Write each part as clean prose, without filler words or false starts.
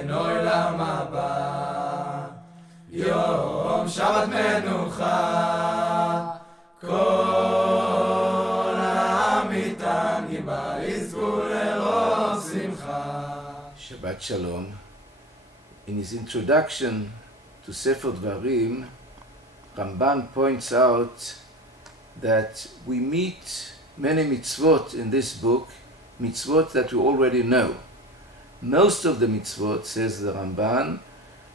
אין עולם הבא, יום שבת מנוחה, כל העם איתן גיבה יזכו לרוב שמחה. Shabbat Shalom. In his introduction to Sefer Dvarim, Ramban points out that we meet many mitzvot in this book, mitzvot that we already know. Most of the mitzvot, says the Ramban,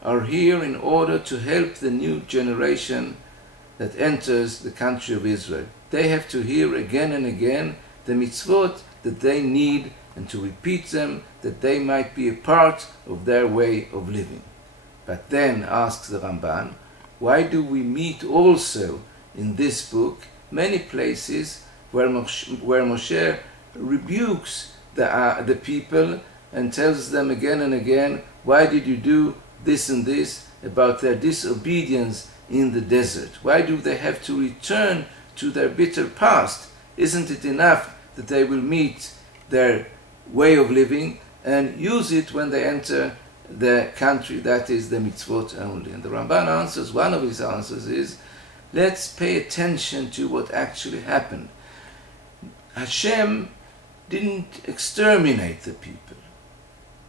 are here in order to help the new generation that enters the country of Israel. They have to hear again and again the mitzvot that they need and to repeat them, that they might be a part of their way of living. But then, asks the Ramban, why do we meet also in this book many places where Moshe rebukes the people and tells them again and again, why did you do this and this, about their disobedience in the desert? Why do they have to return to their bitter past? Isn't it enough that they will meet their way of living and use it when they enter the country, that is the mitzvot only? And the Ramban answers, one of his answers is, let's pay attention to what actually happened. Hashem didn't exterminate the people.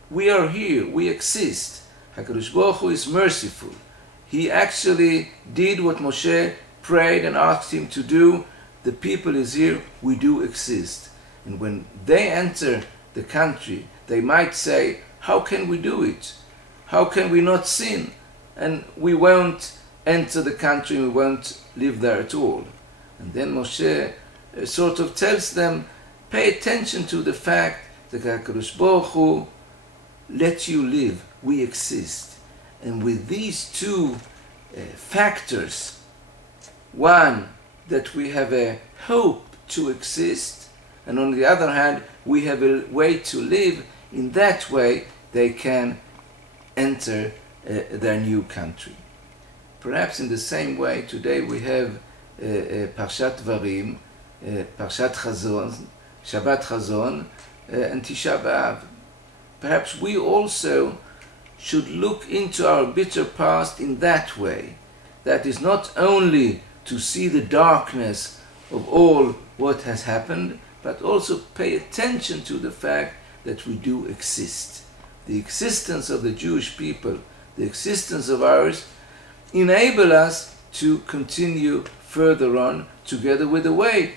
We are here, we exist. HaKadosh Baruch Hu is merciful. He actually did what Moshe prayed and asked him to do. The people is here, we do exist. And when they enter the country, they might say, how can we do it? How can we not sin? And we won't enter the country, we won't live there at all. And then Moshe sort of tells them, pay attention to the fact that HaKadosh Baruch Hu let you live, we exist. And with these two factors, one, that we have a hope to exist, and on the other hand, we have a way to live. In that way, they can enter their new country. Perhaps in the same way, today we have Parashat Dvarim, Parashat Chazon, Shabbat Chazon, and Tisha B'Av. Perhaps we also should look into our bitter past in that way. That is not only to see the darkness of all what has happened, but also pay attention to the fact that we do exist. The existence of the Jewish people, the existence of ours, enable us to continue further on together with the way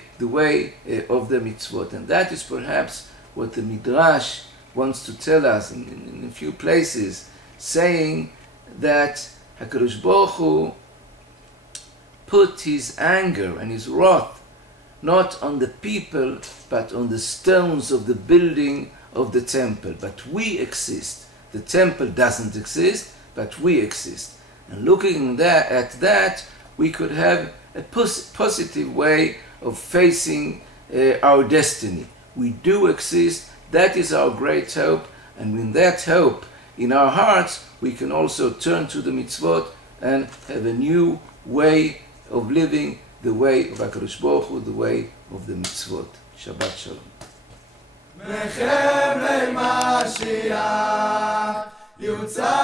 of the mitzvot. And that is perhaps what the Midrash wants to tell us in a few places, saying that HaKadosh Baruch Hu put his anger and his wrath not on the people, but on the stones of the building of the temple. But we exist. The temple doesn't exist, but we exist. And looking at that, we could have a positive way of facing our destiny. We do exist. That is our great hope. And with that hope in our hearts, we can also turn to the mitzvot and have a new way of living, the way of HaKadosh Baruch Hu, the way of the mitzvot. Shabbat Shalom. מחבלי משיח יוצא